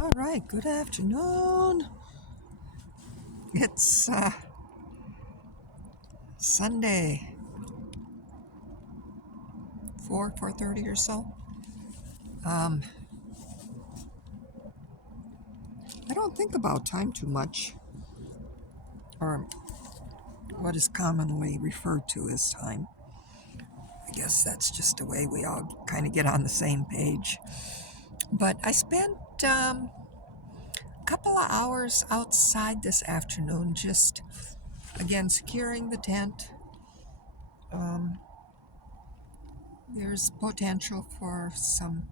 All right, good afternoon. It's Sunday, 4:30 or so. Um, I don't think about time too much, or what is commonly referred to as time. I guess that's just a way we all kind of get on the same page. But I spent a couple of hours outside this afternoon, just again securing the tent. Um, there's potential for some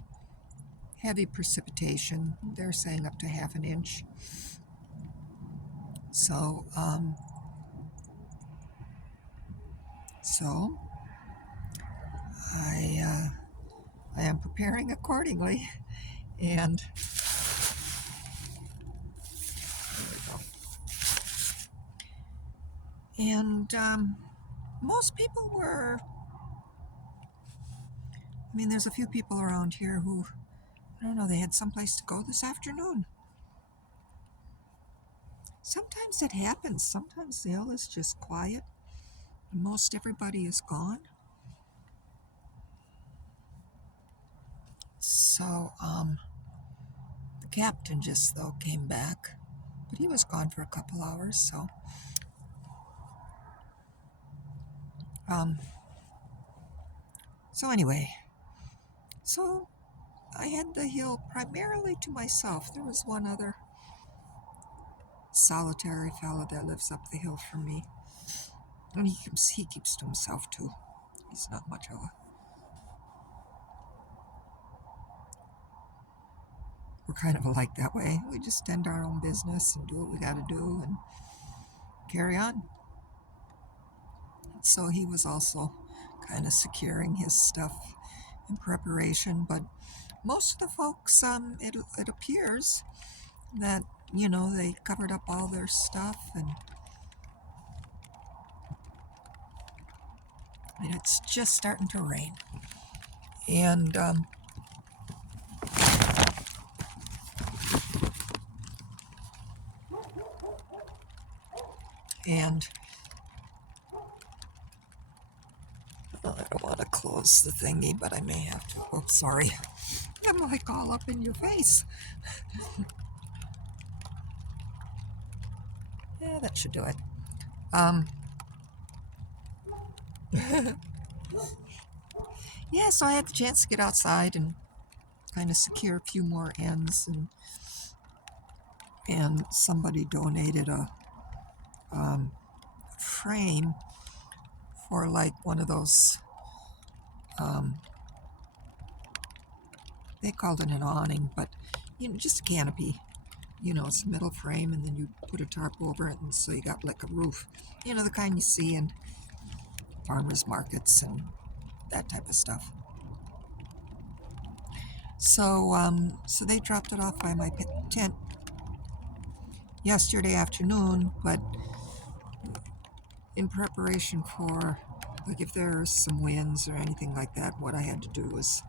heavy precipitation. They're saying up to half an inch. So, so I am preparing accordingly, and there we go. And most people were. I mean, there's a few people around here who I don't know. They had someplace to go this afternoon. Sometimes it happens. Sometimes the hill is just quiet, and most everybody is gone. So the captain just though came back, but he was gone for a couple hours. Um, so anyway, so I had the hill primarily to myself. There was one other solitary fella that lives up the hill from me, and he keeps to himself too. He's not much of a. We're kind of alike that way. We just tend our own business and do what we got to do and carry on. So he was also kind of securing his stuff in preparation, but most of the folks, it appears that they covered up all their stuff, and it's just starting to rain. And and well, I don't want to close the thingy, but I may have to. Oh, sorry. I'm like all up in your face. Yeah, that should do it. Um, yeah, so I had the chance to get outside and kind of secure a few more ends, and somebody donated a frame for like one of those. Um, they called it an awning, but just a canopy. It's a metal frame, and then you put a tarp over it, and so you got like a roof. The kind you see in farmers markets and that type of stuff. So they dropped it off by my tent yesterday afternoon, but in preparation for, like, if there's some winds or anything like that, what I had to do was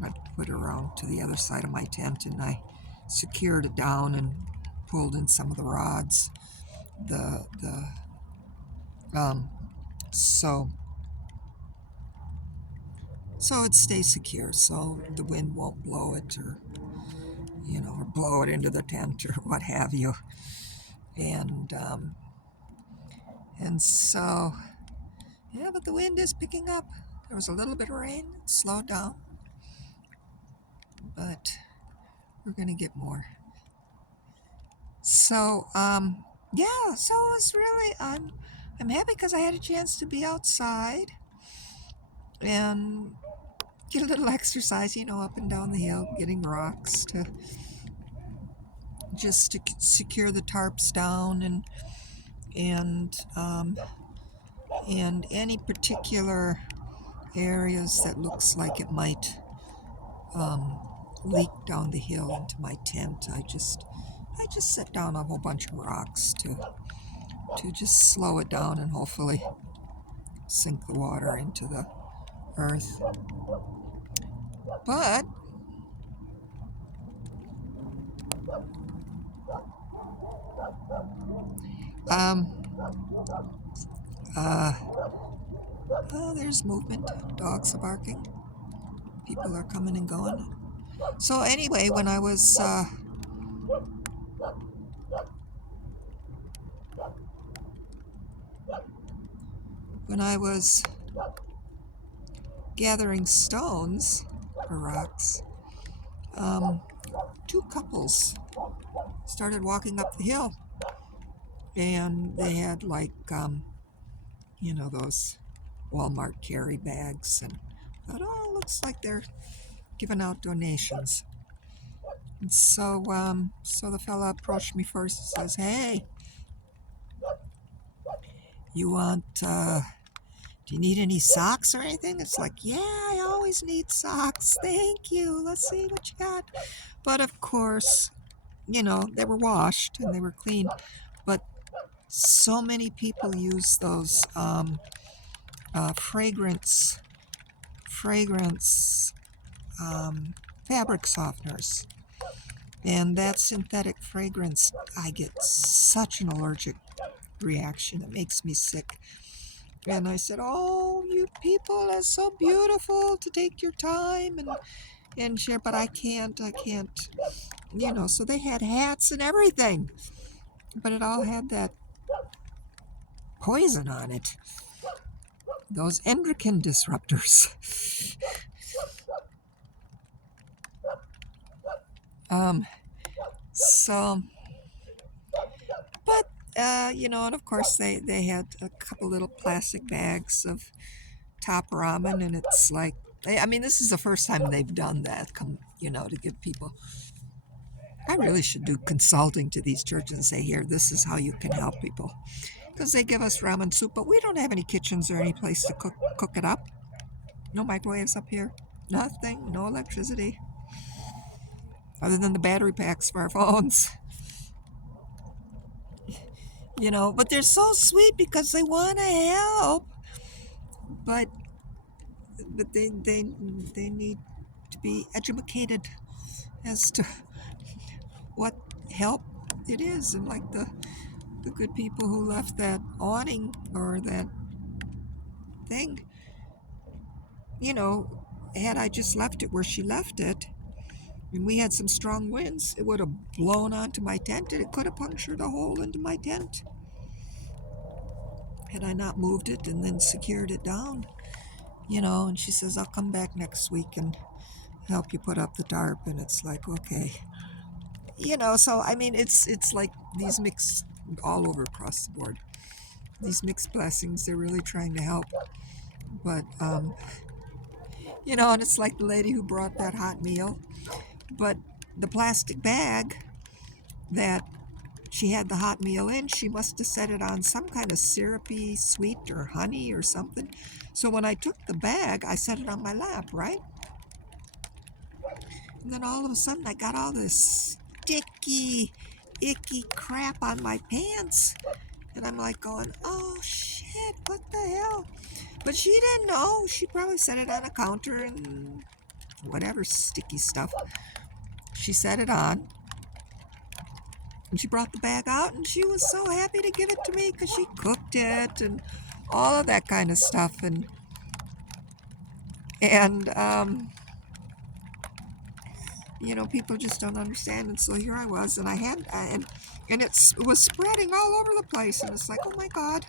I had to put it around to the other side of my tent, and I secured it down and pulled in some of the rods. The um, so so it stays secure, so the wind won't blow it, or blow it into the tent or what have you. And and so yeah, but the wind is picking up. There was a little bit of rain, it slowed down, but we're gonna get more. So yeah, so it's really I'm happy because I had a chance to be outside and get a little exercise, up and down the hill, getting rocks to just to secure the tarps down, and and any particular areas that looks like it might um, leak down the hill into my tent. I just set down a whole bunch of rocks to just slow it down and hopefully sink the water into the earth. But Um, uh, oh, there's movement. Dogs are barking. People are coming and going. So anyway, when I was gathering stones or rocks, two couples started walking up the hill, and they had like those Walmart carry bags, and I thought, oh, looks like they're giving out donations. And so the fella approached me first and says, "Hey, you want do you need any socks or anything?" It's like, "Yeah, I always need socks. Thank you. Let's see what you got." But of course, they were washed and they were clean. But so many people use those fragrance fabric softeners. And that synthetic fragrance, I get such an allergic reaction. It makes me sick. And I said, "Oh, you people, that's so beautiful to take your time and share, but I can't. So they had hats and everything, but it all had that poison on it. Those endocrine disruptors." So, but, and of course they had a couple little plastic bags of top ramen, and it's like, I mean, this is the first time they've done that, to give people. I really should do consulting to these churches and say, here, this is how you can help people. Because they give us ramen soup, but we don't have any kitchens or any place to cook it up. No microwaves up here. Nothing. No electricity. Other than the battery packs for our phones. But they're so sweet because they want to help. But they need to be educated as to what help it is. And like the good people who left that awning or that thing, had I just left it where she left it, and we had some strong winds, it would have blown onto my tent, and it could have punctured a hole into my tent. Had I not moved it and then secured it down, and she says, "I'll come back next week and help you put up the tarp." And it's like, okay. So I mean, it's like these mixed all over across the board. These mixed blessings, they're really trying to help. But, and it's like the lady who brought that hot meal. But the plastic bag that she had the hot meal in, she must have set it on some kind of syrupy sweet or honey or something. So when I took the bag, I set it on my lap, right? And then all of a sudden I got all this sticky, icky crap on my pants. And I'm like going, "Oh shit, what the hell?" But she didn't know. She probably set it on a counter and whatever sticky stuff. She set it on. And she brought the bag out, and she was so happy to give it to me because she cooked it and all of that kind of stuff. And people just don't understand. And so here I was, and I had, and it was spreading all over the place. And it's like, oh my God.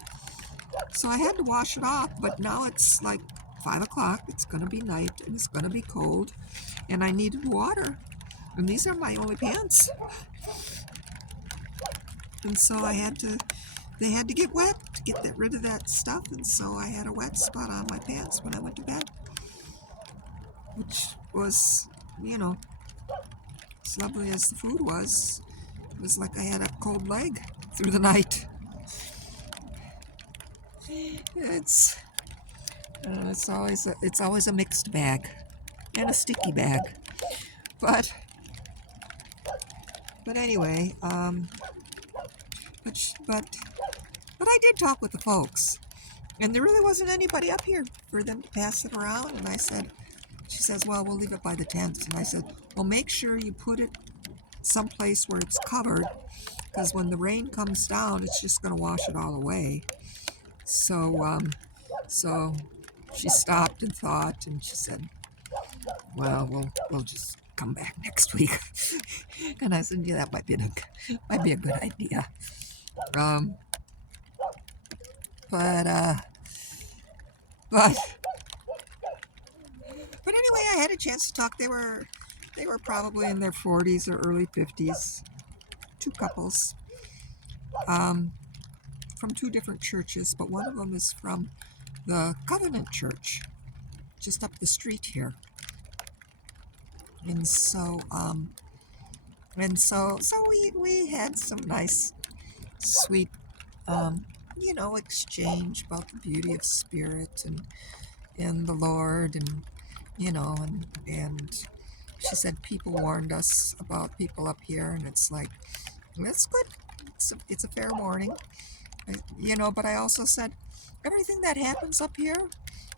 So I had to wash it off, but now it's like 5 o'clock. It's going to be night, and it's going to be cold, and I needed water. And these are my only pants. And so they had to get wet to get rid of that stuff. And so I had a wet spot on my pants when I went to bed, which was, as lovely as the food was, it was like I had a cold leg through the night. It's always a mixed bag and a sticky bag, but anyway, but I did talk with the folks, and there really wasn't anybody up here for them to pass it around. And she says, "Well, we'll leave it by the tents." And I said, "Well, make sure you put it someplace where it's covered, because when the rain comes down, it's just going to wash it all away. So she stopped and thought, and she said, "Well, we'll just come back next week." And I said, "Yeah, that might be a good idea." Um, but but but anyway, I had a chance to talk. They were probably in their 40s or early 50s. Two couples from two different churches, but one of them is from the Covenant Church, just up the street here. And so we had some nice, sweet, exchange about the beauty of spirit and the Lord, and and she said people warned us about people up here, and it's like, that's good. It's a fair warning, But I also said everything that happens up here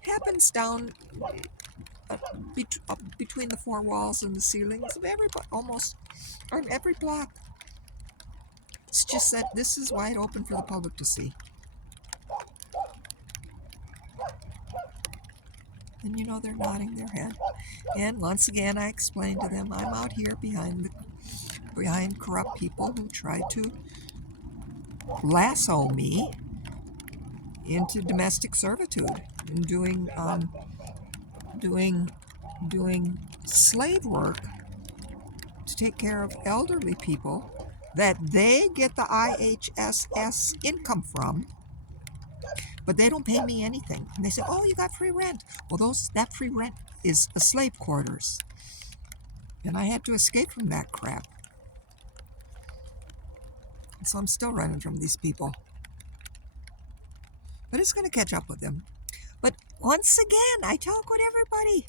happens down between the four walls and the ceilings of almost on every block. It's just that this is wide open for the public to see. And they're nodding their head. And once again, I explained to them I'm out here behind corrupt people who try to lasso me into domestic servitude and doing slave work to take care of elderly people that they get the IHSS income from, but they don't pay me anything. And they say, "Oh, you got free rent." Well, that free rent is a slave quarters, and I had to escape from that crap. And so I'm still running from these people, but it's going to catch up with them. But once again, I talk with everybody.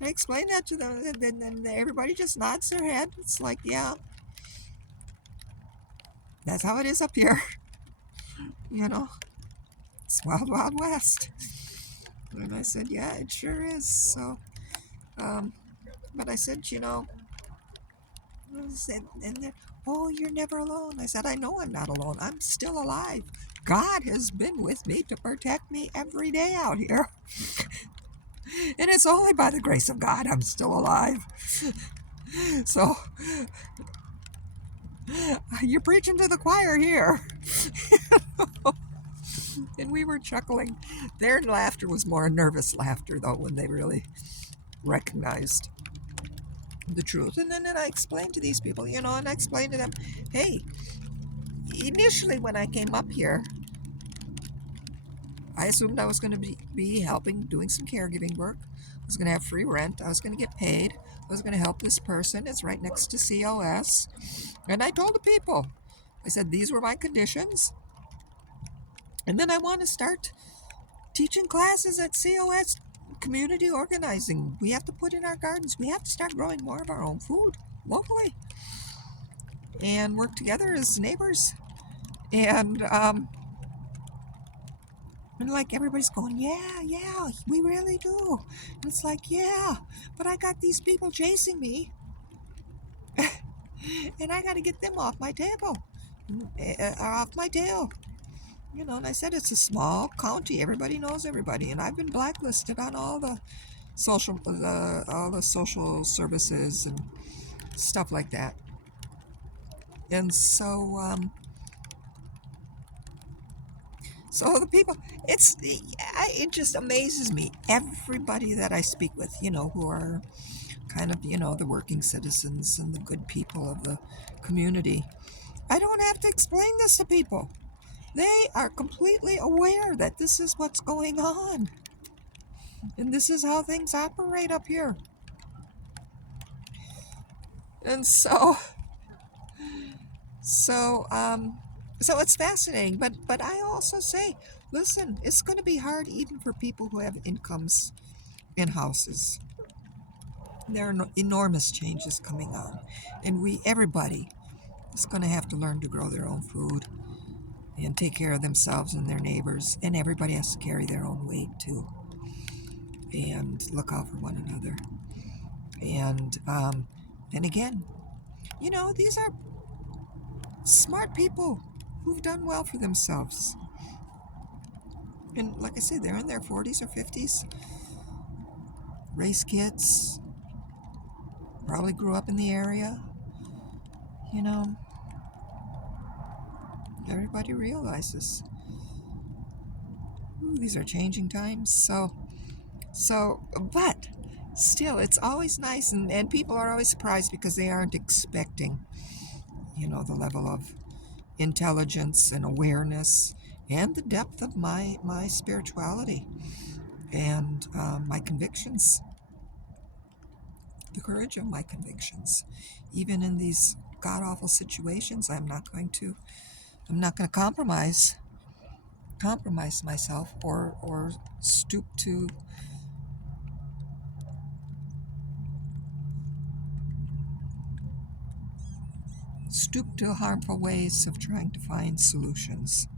I explain that to them, and then everybody just nods their head. It's like, yeah, that's how it is up here. It's wild, wild west. And I said, yeah, it sure is. So, but I said, "Oh, you're never alone." I said, "I know I'm not alone. I'm still alive. God has been with me to protect me every day out here." And it's only by the grace of God I'm still alive. So, you're preaching to the choir here. And we were chuckling. Their laughter was more nervous laughter, though, when they really recognized the truth. And then I explained to these people, and I explained to them, hey, initially when I came up here, I assumed I was going to be helping, doing some caregiving work. I was going to have free rent. I was going to get paid. I was going to help this person. It's right next to COS. And I told the people, I said, these were my conditions. And then I want to start teaching classes at COS, community organizing. We have to put in our gardens. We have to start growing more of our own food locally and work together as neighbors. And like everybody's going, yeah, we really do. And it's like, yeah, but I got these people chasing me and I got to get them off my table, off my tail. And I said, it's a small county. Everybody knows everybody. And I've been blacklisted on all the social services and stuff like that. And so the people, it just amazes me. Everybody that I speak with, who are kind of, the working citizens and the good people of the community, I don't have to explain this to people. They are completely aware that this is what's going on. And this is how things operate up here. And so it's fascinating. But I also say, listen, it's going to be hard even for people who have incomes in houses. There are enormous changes coming on. And everybody is going to have to learn to grow their own food and take care of themselves and their neighbors. And everybody has to carry their own weight too. And look out for one another. And again, these are smart people who've done well for themselves. And like I said, they're in their 40s or 50s, raised kids, probably grew up in the area. You know, everybody realizes, ooh, these are changing times. But still, it's always nice, and people are always surprised because they aren't expecting, the level of intelligence and awareness and the depth of my spirituality and my convictions, the courage of my convictions. Even in these god awful situations, I'm not going to compromise myself or stoop to harmful ways of trying to find solutions.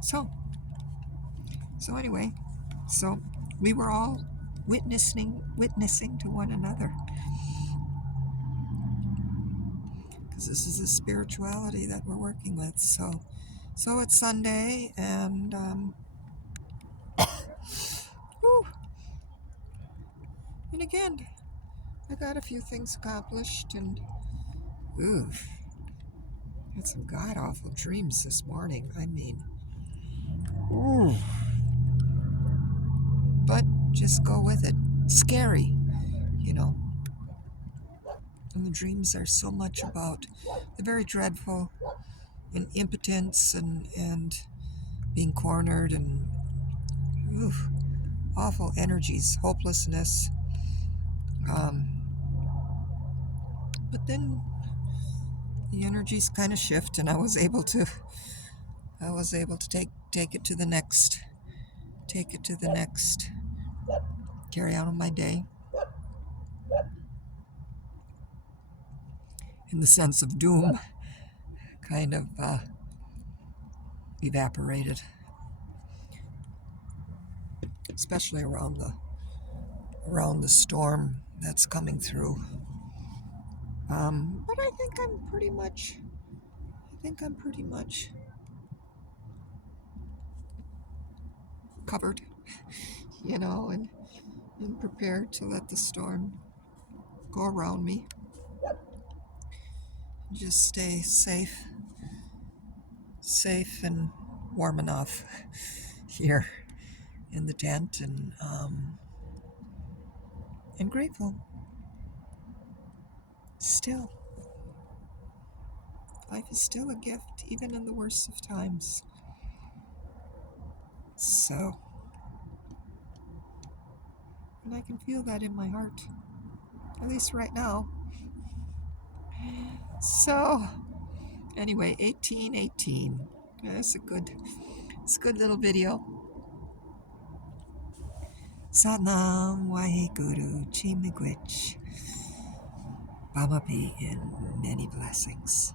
So anyway, so we were all witnessing to one another, because this is the spirituality that we're working with. So it's Sunday, and whew, and again, I got a few things accomplished, and ooh, had some god awful dreams this morning. I mean, ooh, but just go with it. Scary, you know. And the dreams are so much about the very dreadful and impotence and being cornered and oof, awful energies, hopelessness. Um, but then the energies kind of shift, and I was able to take it to the next, carry on with my day. And the sense of doom kind of evaporated, especially around the storm that's coming through. But I think I'm pretty much covered, and prepared to let the storm go around me. Just stay safe and warm enough here in the tent, and grateful. Still, life is still a gift, even in the worst of times. So, and I can feel that in my heart, at least right now. So, anyway, 1818. Yeah, it's a good little video. Satnam Waheguru Chi Miigwech. Bama Pi, and many blessings.